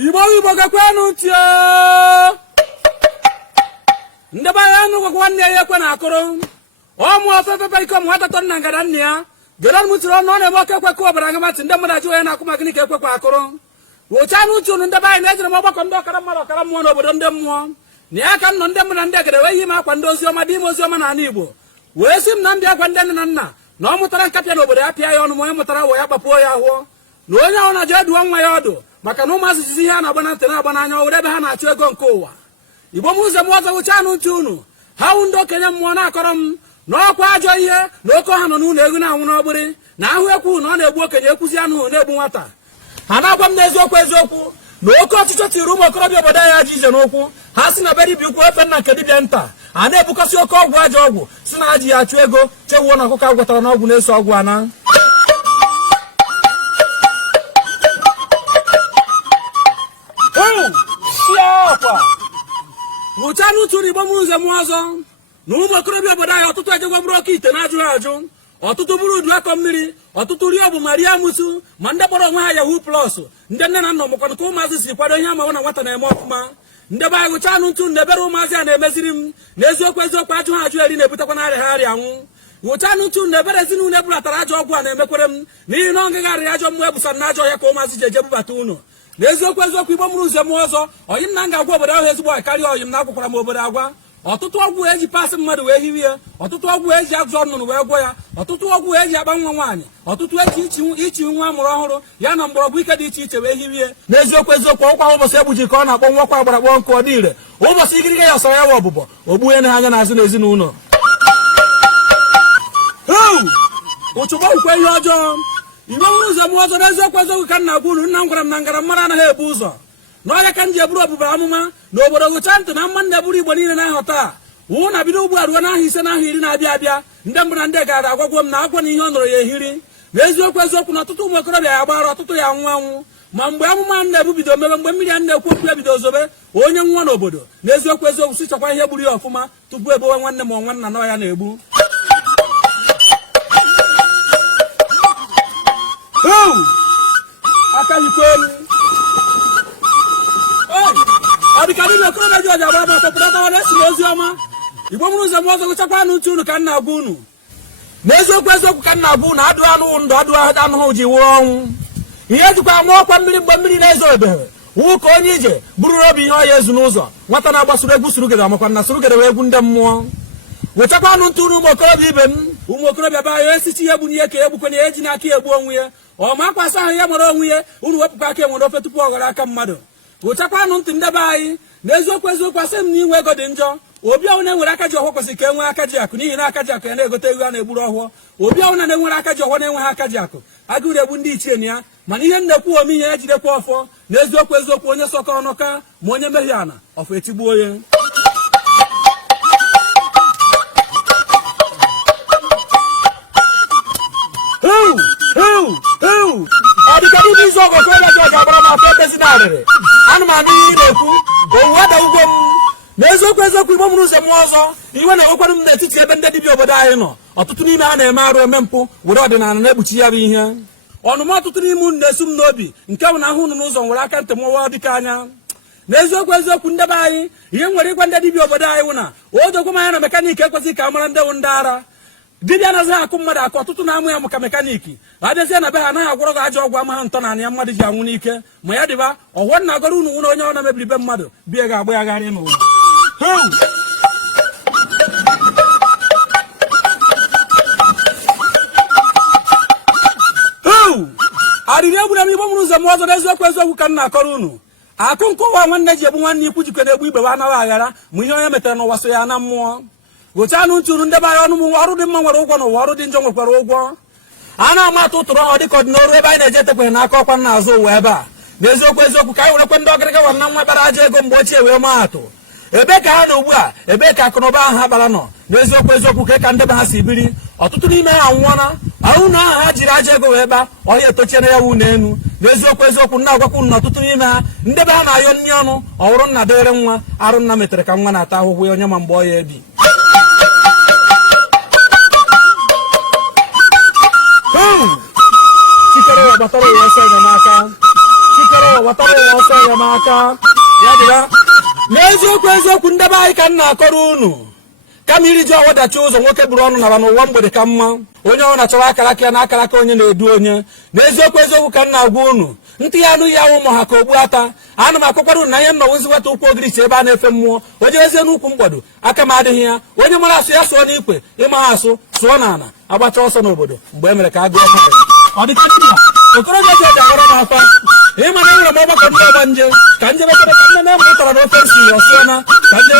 Igbo gakwanu tio ndaba yanu kwa nwanne ya ekwe na akụrụ ọmụ ọtọtọ ikom nwata na ngada nne ya gedan mutiro no na moke kwe ko bara ngamati ndem na jiwe na akụma gini ka ekwe kwa akụrụ wochanu uchu ndaba ya na ejere mọgbakọ ndị ọkara mmadụ ọkara mmụọ n'obodo ndị mmụọ na ya ka nọ ndị mmadụ ndị egere wee yi m akwa ndị oziọma dị ime oziọma n'ala Igbo wee si m na ndị akwa ndị nne na nna na ọ mụtara nkapịa n'obodo ya pịa ya ọnụ ma onye mụtara wee ya kpapuo ya ahụọ na onye ahụ na jee duo nwa ya ọdụ maka na ụmụazị jizi ihe a na-agba na ntị na-agba n'anya ọwụrụ ebe ha na-achụ ego nke ụwa Igbo m ụzọ m ọzọ wụcha anụ uche unu ha wụ ndị okenye mmụọ na-akọrọ m na ọkwa ajọ ihe na oke ọha nọ n'ụlọ ego na-anwụ n'ọgbịrị na ahụ ekwu na ọ na-egbu okenye ekwuzi anụ na-egbu nwata ha na-agwa m n'eziokwu eziokwu na oke ọchịchọ tiri ụmụ okorobịa obodo ya ji ije n'ụkwụ ha si na be dibịa ukwu efe nna nke dibịa nta a na-ebukọsị oke ọgwụ ajọ ọgwụ si na ha ji ya achụ ego chewuo na ọkụkọ agwọtara n'ọgwụ na-eso ọgwụ ana nwụcha n'utu na Igbo m ụzọ m ọzọ na ụmụ okorobịa obodo anyị ọtụtụ ejegwa bụrụ oke ite na-ajụghị ajụ ọtụtụ bụrụ udu akọ mmiri ọtụtụ rie bụ ma rie amụsụ ma ndị kpọrọ onwe ha Yahoo Plus ndị nne na nna mụkwana ka ụmụazị si kwado ihe amaghụ na nwata na-eme ọfụma ndị be anyị gụcha anụ ntụ na ebere ụmụazị a na-emeziri m na eziokwu ajụ ha ajụ eri na-ebutekwa na arịa ha arịa nwụ nwụcha anụ ntụ na ebere ezinụlọ ebulatara ajọ ọgwụ a na-emekwere m n'ihi na ọ gaghị arịa ajọ mmụọ ebusara na ajọ ya ka ụmụazị ji eje bubata ụnọ n'eziokwu Igbo mụrụ ụzọ m ọzọ oyi m na m ga-agwa obodo ahụ ezigbo karịa oyi m na-agwakwara m obodo agwa ọtụtụ ọgwụ eji pasị mmadụ wee hiwe ya ọtụtụ ọgwụ eji azụ ọnụnụ wee gwọ ya ọtụtụ ọgwụ eji agba nwa nwaanyị ọtụtụ eji ichi nwa amụrụ ọhụrụ ya na mgbọrọgwụ ike dị iche iche wee hiwe n'eziokwu ọkwa ụbọchị egbuji ka ọ na-akpọ nwakwa agbara kpọọ nkụ ọ dị ire ụbọchị igirige ya ọsara ya wa ọbụbọ ogbuhe na anya n'azụ n'ezinụlọ ụchụgba nkwe ihe ọjọọ Igbo nwere ụzọ m ọzọ n'eziokwu ka nna gwa unu nna m gwara m na ngara mmadụ anaghị ebu ụzọ n'ọrịa ka m ji eburu ọbụbara amụma na obodo gụcha ntị na mma na-eburu Igbo niile na-ahọ taa wụ na bido ugbu a ruo n'ahụ ise n'ahụ iri na-abịa abịa ndị mbụ na ndị gara agwagwo m na akwa na ihe ọ nọrọ ya ehiri na eziokwu na ọtụtụ ụmụ okorobịa ya gbara ọtụtụ ya nwụ anwụ ma mgbe amụma a na-ebu bido mebe mgbe mmiri a na-ekwu okwu ebido zobe onye nwa n'obodo na eziokwu sichakwa ihe gburu ya ọfụma tupu ebowe nwanne ma nwanna nọ ya na-egbu aka yikwa elu ọ dịka dịbịa okorobịa ji ọja gbara ma ọtọpụtatawa na-esi n'ozi ọma Igbo mụrụ ụzọ m ọzọ gụchakwa anụ uche unu ka nna agwa unu n'eziokwu ka nna agwa unu adụ anụ ndụ adụ anụhụ ji wụrụ ọnwụ ihe ejikwa ama ọkwa mmiri mgbe mmiri na-ezo ebere wụ ka onye ije bụrụ obi ihe ọya ezu n'ụzọ nwata na-agbasoro egwu surugere amakwa na surugere wee egwu ndị mmụọ wechakwa anụ ntụ ụmụ okorobịa ibe m ụmụ okorobịa ba ya esichi ihe gbunye ka egbukwana ya eji n'aka egbu onwe ya ọ ma akwasa ahụ ya nwere onwe ya unu wepụkwa aka enwere ofe tupu ọ ghara aka mmadụ wụchakwa anụ ntị ndebe anyị na eziokwu asị m na inwe ego dị njọ obi ọnwụ na-enwere aka ji ọhụụ kwesịrị ka e nwee aka ji akụ n'ihi na aka ji akụ ya na-egote ego a na-egburu ọhụụ obi ọnwụ na-enwere aka ji ọhụụ na-enweghị aka ji akụ agụrụ egbu ndị ichie na ya mana ihe nnekwu ome ihe ya jidekwa ọfọ na eziokwu onye sọkọ ọnụka ma onye mehie ana ọfọ etigbuo ya ọ dịka ndị izu ọgụ okorobịa ji ọja gbara m afọ ekezi na arịrị ana m anụ ihe na-ekwu owu ada ugwo m n'eziokwu Igbo mụrụ ụzọ m ọzọ iwe na-enwekwara m n'etiti ebe ndị dibịa obodo anyị nọ ọtụtụ n'ime ha na-eme arụ eme mpụ were ọdịnala na-ekpuchi ya bụ ihe ọnụma ọtụtụ n'ime unu na-esu m n'obi nke bụ na ahụ unu n'ụzọ nwere aka ntị mụwa dịka anya n'eziokwu ndebe anyị ihe nwere ịgwa ndị dibịa obodo anyị wụ na ojogwu m anya na mekaniki ekwesịghị ka a mara ndị wụ ndị ara dibịa anaghị akụ mmadụ akụ ọtụtụ na-amụ ya maka mekaniki abịazie na be ha anaghị agwọrọ gị ajọ ọgwụ amaghị ntọ na ya mmadụ ji anwụ n'ike ma ya dịba ọghọ na agọrọ unu nwere onye ọ na-mebiri be mmadụ bie ga-agba ya gharị n'ụwa arịrị egbura m Igbo mụrụ ụzọ m ọzọ n'eziokwu ka m na-akọrọ unu akụ nke ụwa nwanne ji egbu nwanne ikwu jikọ na-egbu igbe anaghị aghara ma ihe onye metara n'ụwa so ya na mmụọ gụcha anụ ntụrụ ndebe anyị ọnụ m ọrụ dị mma nwere ụgwọ n'ụwa ọrụ dị njọ nwekwara ụgwọ a na-ama atụ ụtụrụ ọhụ dịka ọdịnoru ebe anyị na-eje etekweghị n'aka ọkwa n'azụ ụwa ebe a n'eziokwu ka anyị werekwe ndị ọgịrịga wa na nwa bara aja ego mgbe ochie wee maa atụ ebe ka ha nọ ugbu a ebe ka akụnụba ahụ ha bara nọ n'eziokwu ka ndebe ha si biri ọtụtụ n'ime ha anwụọna ahụ na aha ha jiri aja ego wee gba ọhịa etochiere ya wu n'elu n'eziokwu na-agwakwu na ọtụtụ n'ime ha ndebe ha na-ayọ nri ọnụ ọhụrụ nna dere nwa arụ nna metere ka nwa na-ata ahụhụ ya onye ma mgbe ọ ya ebi chikere watara ụwa ọsọ enyemaka chikere watara ụwa ọsọ nyere m aka ya dịra n'eziokwu ndebe anyị ka m na-akọrọ unu kama iri ji ọwụdachi ụzọ nwoke buru ọnụ nara n'ụwa mgbede ka mma onye ọ na-achọrọ akara aka ya na akara aka onye na-edu onye n'eziokwu ka m na-agwa unu ntị ya anụghị ya ụmụ ha ka ogbu ata ana m akọkwara unu na ihe nnọwụzi nweta ụkwụ ogirichi ebe a na-efe mmụọ onye ezie n'ukwu mgbado aka m adịghị ya onye mara asụ ya sụọ n'ikwe ịma ha asụ sụọ n'ala agbacha ọsọ n'obodo mgbe e mere ka a gụọ ọ dịka okorobịa ji eji aghara m akwa ịma na enwere m ọgbakọ ndị ọgba nje ka nje bekere ka nne na-eme ụtara na ofe nsi ọsụọ na ka nje